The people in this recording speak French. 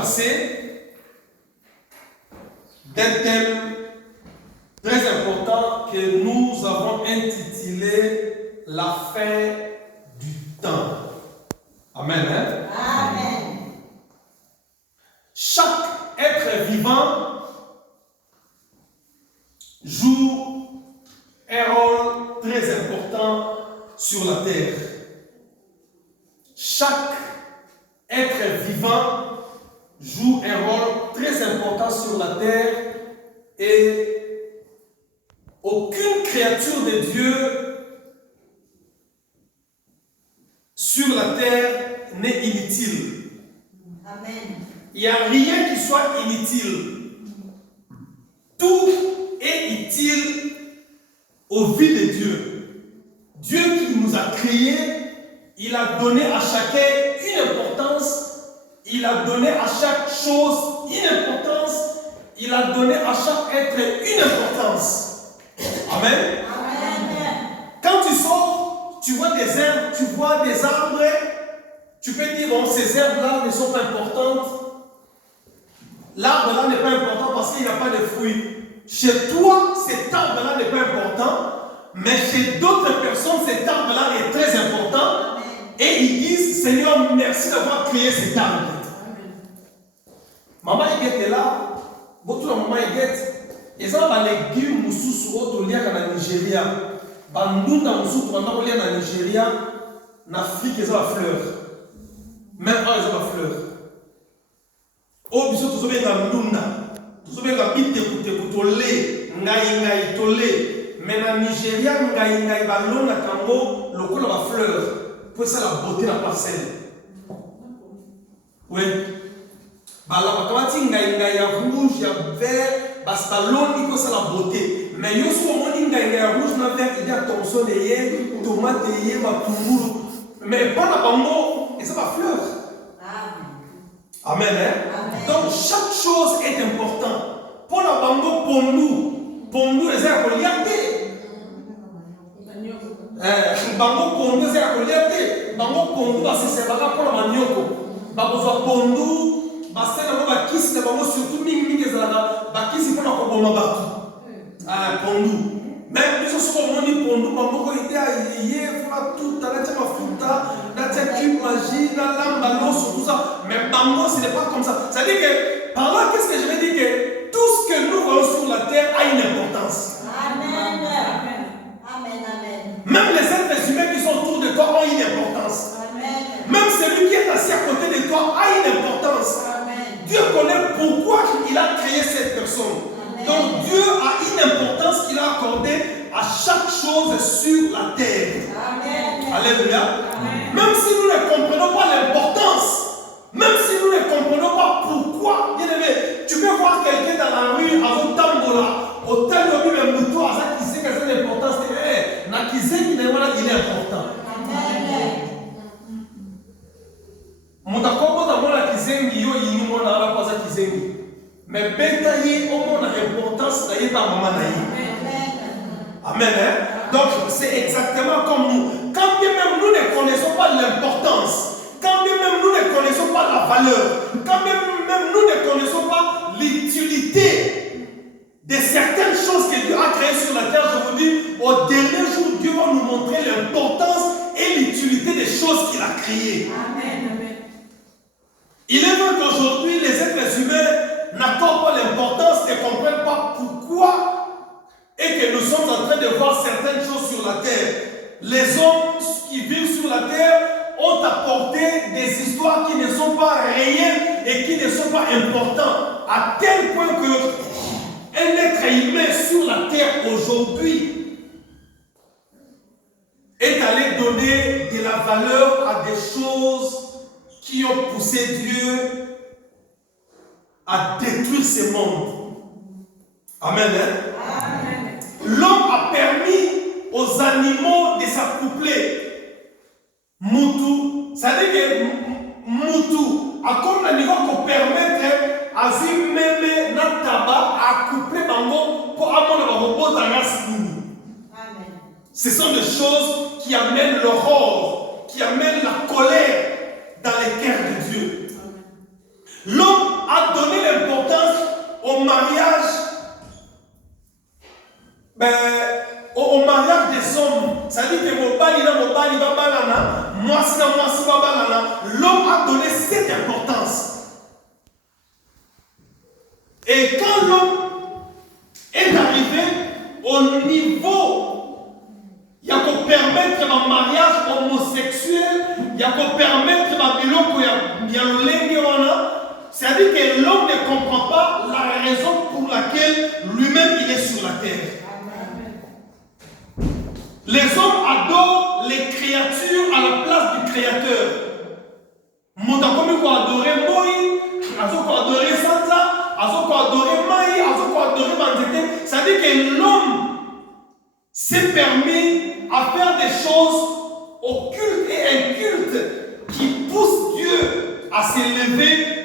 passé d'un thème très important que nous avons intitulé la fin du temps. Amen. Hein? Amen. Chaque être vivant joue un rôle très important sur la terre. Chaque être vivant joue un rôle très important sur la terre et aucune créature de Dieu sur la terre n'est inutile. Amen. Il n'y a rien qui soit inutile. Tout est utile au vie de Dieu. Dieu qui nous a créés, il a donné à chacun une importance. Il a donné à chaque chose une importance. Il a donné à chaque être une importance. Amen. Amen. Quand tu sors, tu vois des herbes, tu vois des arbres, tu peux dire, bon, ces herbes-là ne sont pas importantes. L'arbre-là n'est pas important parce qu'il n'a pas de fruits. Chez toi, cet arbre-là n'est pas important, mais chez d'autres personnes, cet arbre-là est très important. Et ils disent, Seigneur, merci d'avoir créé cet arbre. Maman Eguette est là, beaucoup de maman Eguette, ils ont des légumes moussous au Nigeria, bandunda moussous en Nigeria, en Afrique, ils ont la fleur. Même eux, ils ont la fleur. Au biso tous bien bandunda, tous bien bite kutole, ngai tole, mais en Nigeria ngai balona kango, le col la fleur, pour ça la beauté la parcelle. Oui. Bala bakamati ngai ya rouge, ya vert, bastaloni pour ça la beauté. Mais yo so moni ngai ya rouge na vert, il y a thomson de yé, tomate de yé, matunguru. Mais pas la bango, et ça va fleur. Amen. Hein? Amen. Donc chaque chose est importante. Pour la bango pondu les airs pour liaté. Bango pondu les airs pour liaté. Bango pondu parce que c'est pas pour la manioko. Bango pondu. Parce que la kisi na bango surtout mingi ezalaka bakisi mpona koboma bato pondu mais biso soko omoni pondu bamoko ide ayeye fona tuta natia mafuta natia cube magie nalamba loso tout ça mais bango ce n'est pas comme ça. C'est à dire que par là qu'est-ce que je veux dire que tout ce que nous voyons sur la terre a une importance. Amen. Amen. Amen. Même les êtres humains qui sont autour de toi ont une importance. Amen. Même celui qui est assis à côté de toi a une importance. Dieu connaît pourquoi il a créé cette personne. Amen. Donc Dieu a une importance qu'il a accordée à chaque chose sur la terre. Amen. Alléluia. Amen. Même si nous ne comprenons pas l'importance, même si nous ne comprenons pas pourquoi, bien aimé, tu peux voir quelqu'un dans la rue à Otambola, au Talobi même Moutou, à ça qui sait que c'est l'importance, il est important. Amen. Mutakobo na mona kizengi yo yinu mona ala kwa kizengi. Mais beta yi omona importance na yeta maman na yi. Amen. Hein? Donc c'est exactement comme nous. Quand bien même nous ne connaissons pas l'importance, quand bien même nous ne connaissons pas la valeur, quand bien même nous ne connaissons pas l'utilité de certaines choses que Dieu a créées sur la terre, je vous dis, au dernier jour, Dieu va nous montrer l'importance et l'utilité des choses qu'il a créées. Amen. Il est vrai qu'aujourd'hui, les êtres humains n'accordent pas l'importance, ne comprennent pas pourquoi et que nous sommes en train de voir certaines choses sur la terre. Les hommes qui vivent sur la terre ont apporté des histoires qui ne sont pas réelles et qui ne sont pas importantes, à tel point qu'un être humain sur la terre aujourd'hui est allé donner de la valeur à des choses qui ont poussé Dieu à détruire ce monde. Amen. Hein? Amen. L'homme a permis aux animaux de s'accoupler. Moutou, ça veut dire que Moutou, à comme le niveau qu'on permettre à vivre même dans tabac à accoupler bango pour avoir le robot dans la semaine. Ce sont des choses qui amènent l'horreur, qui amènent la colère dans les cœurs de Dieu. L'homme au mariage, au mariage des hommes, ça dit que l'homme a donné cette importance. Et quand l'homme est arrivé au niveau, il y a qu'à permettre un mariage homosexuel, il y a qu'à permettre un biloko, il y a le lenguewana, c'est-à-dire que l'homme ne comprend pas la raison pour laquelle lui-même il est sur la terre. Les hommes adorent les créatures à la place du Créateur. Moutakomi ko adorer Moï, azoko adorer Sansa, azoko adorer Maï, azoko adorer Banzete. Ça dit que l'homme s'est permis à faire des choses occultes et incultes qui poussent Dieu à s'élever